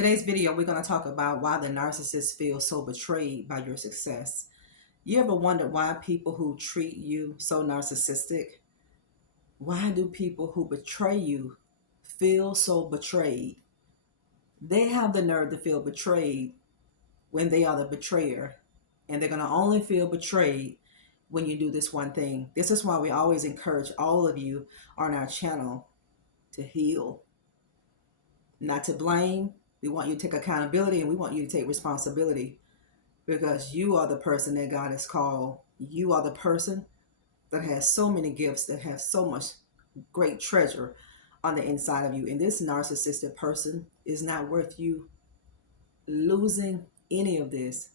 Today's video, we're going to talk about why the narcissist feels so betrayed by your success. You ever wonder why people who treat you so narcissistic, why do people who betray you feel so betrayed? They have the nerve to feel betrayed when they are the betrayer, and they're going to only feel betrayed when you do this one thing. This is why we always encourage all of you on our channel to heal, not to blame. We want you to take accountability, and we want you to take responsibility, because you are the person that God has called. You are the person that has so many gifts, that have so much great treasure on the inside of you. And this narcissistic person is not worth you losing any of this.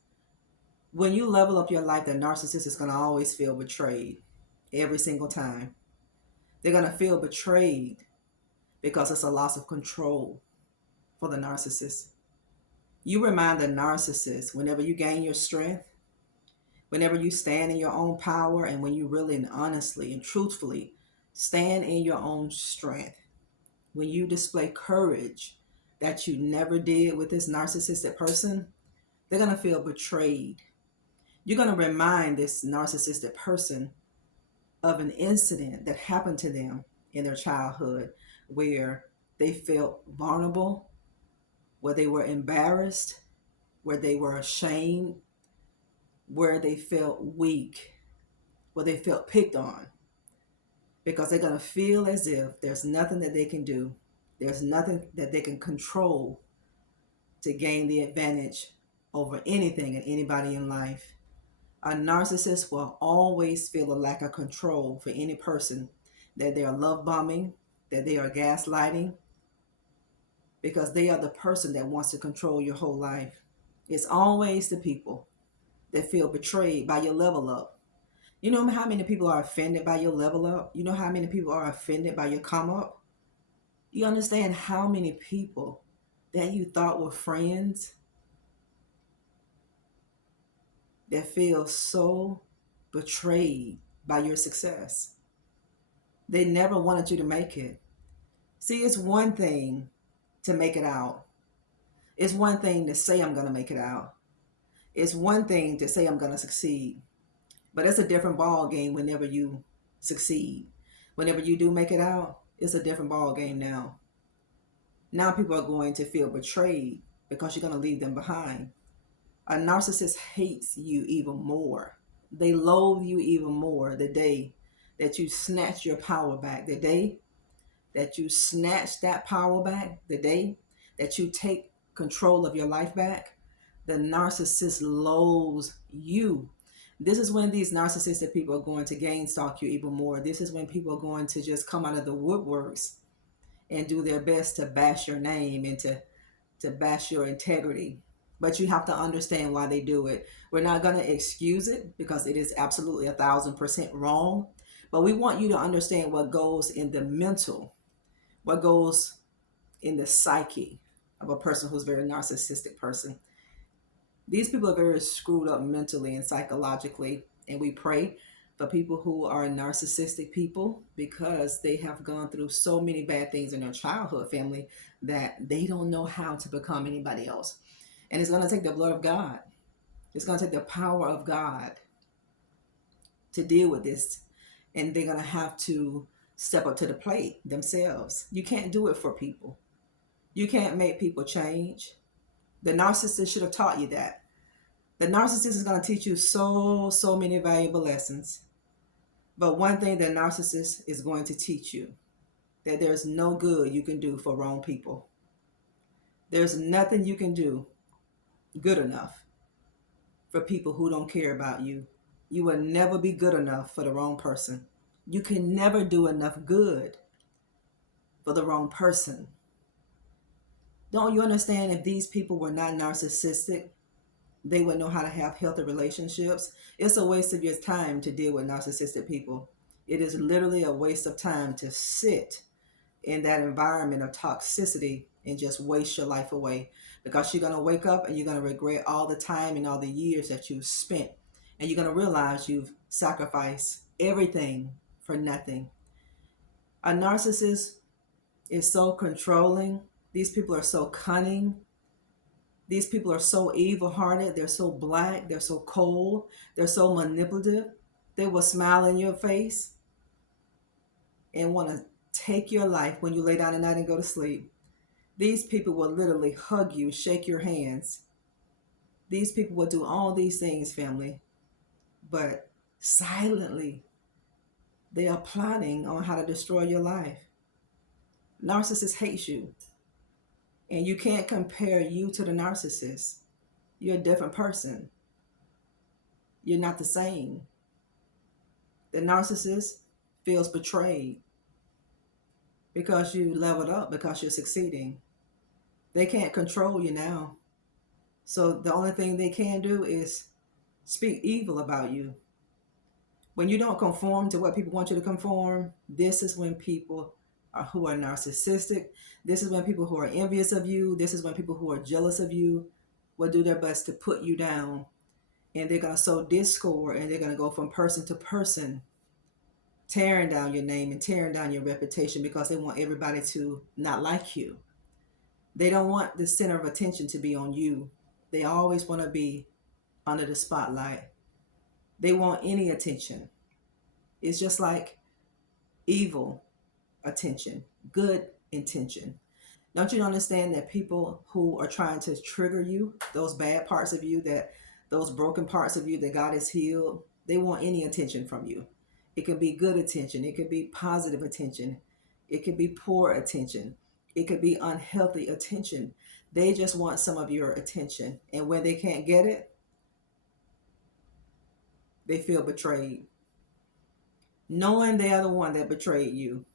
When you level up your life, the narcissist is going to always feel betrayed every single time. They're going to feel betrayed because it's a loss of control for the narcissist. You remind the narcissist, whenever you gain your strength, whenever you stand in your own power, and when you really and honestly and truthfully stand in your own strength, when you display courage that you never did with this narcissistic person, they're going to feel betrayed. You're going to remind this narcissistic person of an incident that happened to them in their childhood where they felt vulnerable, where they were embarrassed, where they were ashamed, where they felt weak, where they felt picked on. Because they're going to feel as if there's nothing that they can do. There's nothing that they can control to gain the advantage over anything and anybody in life. A narcissist will always feel a lack of control for any person that they are love bombing, that they are gaslighting, because they are the person that wants to control your whole life. It's always the people that feel betrayed by your level up. You know how many people are offended by your level up? You know how many people are offended by your come up? You understand how many people that you thought were friends that feel so betrayed by your success? They never wanted you to make it. See, it's one thing to make it out. It's one thing to say I'm going to make it out. It's one thing to say I'm going to succeed. But it's a different ball game whenever you succeed. Whenever you do make it out, it's a different ball game now. Now people are going to feel betrayed because you're going to leave them behind. A narcissist hates you even more. They loathe you even more the day that you snatch your power back. The day that you snatch that power back, the day that you take control of your life back, the narcissist loathes you. This is when these narcissistic people are going to gain stalk you even more. This is when people are going to just come out of the woodworks and do their best to bash your name and to bash your integrity. But you have to understand why they do it. We're not going to excuse it because it is absolutely 1,000% wrong. But we want you to understand what goes in the mental, what goes in the psyche of a person who's a very narcissistic person. These people are very screwed up mentally and psychologically, and we pray for people who are narcissistic people because they have gone through so many bad things in their childhood family that they don't know how to become anybody else. And it's going to take the blood of God. It's going to take the power of God to deal with this. And they're going to have to step up to the plate themselves. You can't do it for people. You can't make people change. The narcissist should have taught you that. The narcissist is going to teach you so many valuable lessons. But one thing the narcissist is going to teach you, that there's no good you can do for wrong people. There's nothing you can do good enough for people who don't care about you. You will never be good enough for the wrong person. You can never do enough good for the wrong person. Don't you understand? If these people were not narcissistic, they would know how to have healthy relationships. It's a waste of your time to deal with narcissistic people. It is literally a waste of time to sit in that environment of toxicity and just waste your life away, because you're going to wake up and you're going to regret all the time and all the years that you've spent, and you're going to realize you've sacrificed everything for nothing. A narcissist is so controlling. These people are so cunning. These people are so evil-hearted. They're so black. They're so cold. They're so manipulative. They will smile in your face and want to take your life when you lay down at night and go to sleep. These people will literally hug you, shake your hands. These people will do all these things, family, but silently, they are plotting on how to destroy your life. Narcissist hates you, and you can't compare you to the narcissist. You're a different person. You're not the same. The narcissist feels betrayed because you leveled up, because you're succeeding. They can't control you now. So the only thing they can do is speak evil about you. When you don't conform to what people want you to conform, this is when people who are narcissistic, this is when people who are envious of you, this is when people who are jealous of you will do their best to put you down. And they're going to sow discord, and they're going to go from person to person, tearing down your name and tearing down your reputation because they want everybody to not like you. They don't want the center of attention to be on you. They always want to be under the spotlight. They want any attention. It's just like evil attention, good intention. Don't you understand that people who are trying to trigger you, those bad parts of you, that those broken parts of you that God has healed, they want any attention from you. It could be good attention. It could be positive attention. It could be poor attention. It could be unhealthy attention. They just want some of your attention. And when they can't get it, they feel betrayed. Knowing they are the one that betrayed you.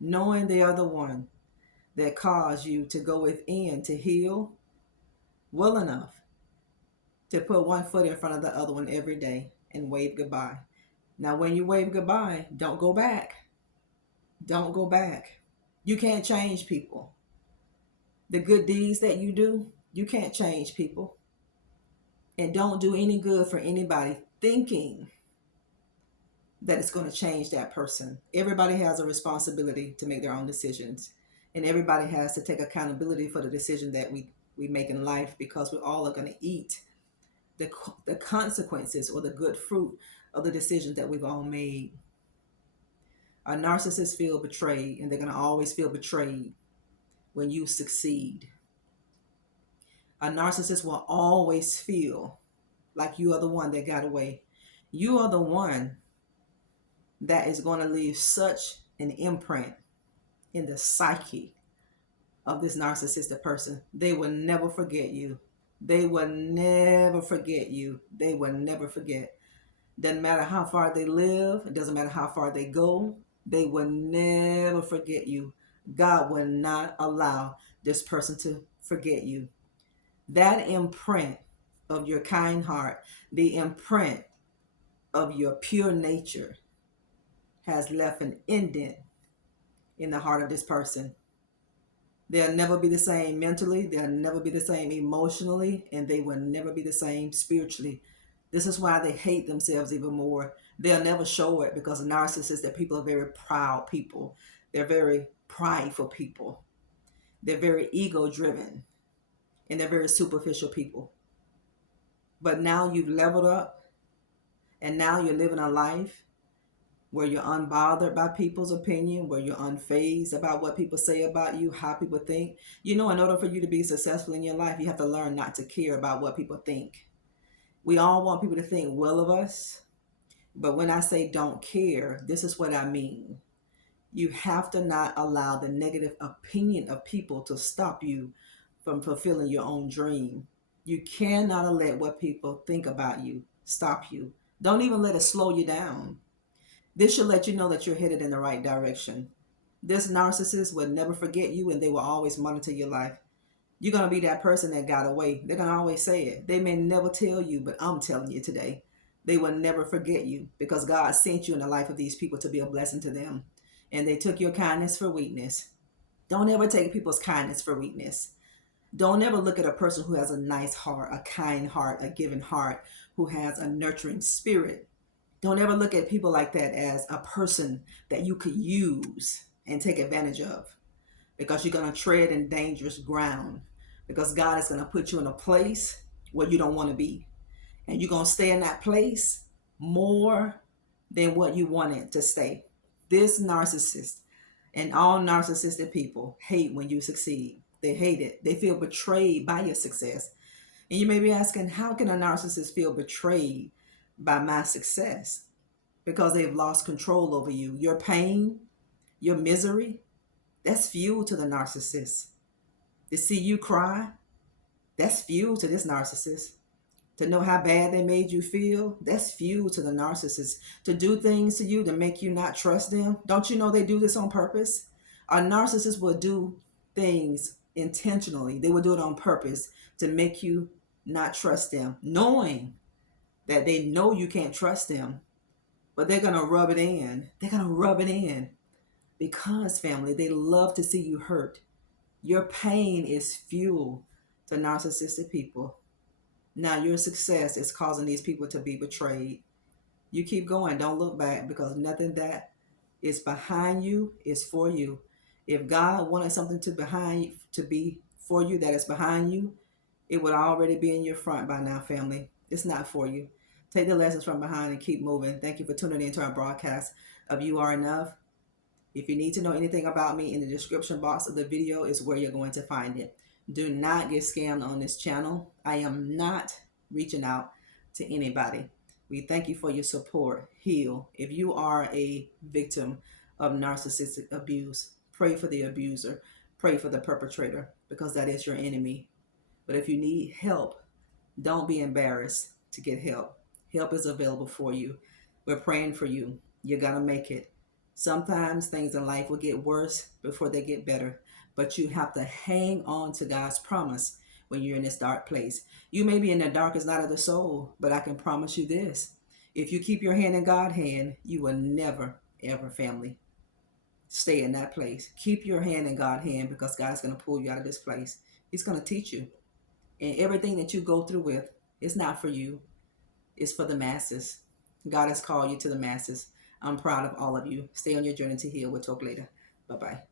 Knowing they are the one that caused you to go within to heal well enough to put one foot in front of the other one every day and wave goodbye. Now, when you wave goodbye, don't go back. Don't go back. You can't change people. The good deeds that you do, you can't change people. And don't do any good for anybody thinking that it's going to change that person. Everybody has a responsibility to make their own decisions. And everybody has to take accountability for the decision that we make in life, because we all are going to eat the consequences or the good fruit of the decisions that we've all made. A narcissist feel betrayed, and they're going to always feel betrayed when you succeed. A narcissist will always feel like you are the one that got away. You are the one that is going to leave such an imprint in the psyche of this narcissistic person. They will never forget you. They will never forget you. They will never forget. Doesn't matter how far they live. It doesn't matter how far they go. They will never forget you. God will not allow this person to forget you. That imprint of your kind heart, the imprint of your pure nature, has left an indent in the heart of this person. They'll never be the same mentally. They'll never be the same emotionally. And they will never be the same spiritually. This is why they hate themselves even more. They'll never show it, because narcissists, that people are very proud people. They're very prideful people. They're very ego-driven. And they're very superficial people. But now you've leveled up. And now you're living a life where you're unbothered by people's opinion, where you're unfazed about what people say about you, how people think. You know, in order for you to be successful in your life, you have to learn not to care about what people think. We all want people to think well of us. But when I say don't care, this is what I mean. You have to not allow the negative opinion of people to stop you from fulfilling your own dream. You cannot let what people think about you stop you. Don't even let it slow you down. This should let you know that you're headed in the right direction. This narcissist will never forget you, and they will always monitor your life. You're going to be that person that got away. They're going to always say it. They may never tell you, but I'm telling you today. They will never forget you, because God sent you in the life of these people to be a blessing to them. And they took your kindness for weakness. Don't ever take people's kindness for weakness. Don't ever look at a person who has a nice heart, a kind heart, a giving heart, who has a nurturing spirit. Don't ever look at people like that as a person that you could use and take advantage of, because you're going to tread in dangerous ground. because God is going to put you in a place where you don't want to be. And you're going to stay in that place more than what you wanted to stay. This narcissist and all narcissistic people hate when you succeed. They hate it. They feel betrayed by your success. And you may be asking, how can a narcissist feel betrayed by my success? Because they've lost control over you. Your pain, your misery, that's fuel to the narcissist. To see you cry, that's fuel to this narcissist. To know how bad they made you feel, that's fuel to the narcissist. To do things to you to make you not trust them. Don't you know they do this on purpose? A narcissist will do things intentionally. They will do it on purpose to make you not trust them, knowing that they know you can't trust them, but they're going to rub it in. They're going to rub it in because, family, they love to see you hurt. Your pain is fuel to narcissistic people. Now your success is causing these people to be betrayed. You keep going. Don't look back, because nothing that is behind you is for you. If God wanted something to be for you that is behind you, it would already be in your front by now, family. It's not for you. Take the lessons from behind and keep moving. Thank you for tuning into our broadcast of You Are Enough. If you need to know anything about me, in the description box of the video is where you're going to find it. Do not get scammed on this channel. I am not reaching out to anybody. We thank you for your support. Heal. If you are a victim of narcissistic abuse, pray for the abuser. Pray for the perpetrator, because that is your enemy. But if you need help, don't be embarrassed to get help. Help is available for you. We're praying for you. You're going to make it. Sometimes things in life will get worse before they get better, but you have to hang on to God's promise when you're in this dark place. You may be in the darkest night of the soul, but I can promise you this. If you keep your hand in God's hand, you will never, ever, family, stay in that place. Keep your hand in God's hand, because God's going to pull you out of this place. He's going to teach you. And everything that you go through with, it's not for you. It's for the masses. God has called you to the masses. I'm proud of all of you. Stay on your journey to heal. We'll talk later. Bye-bye.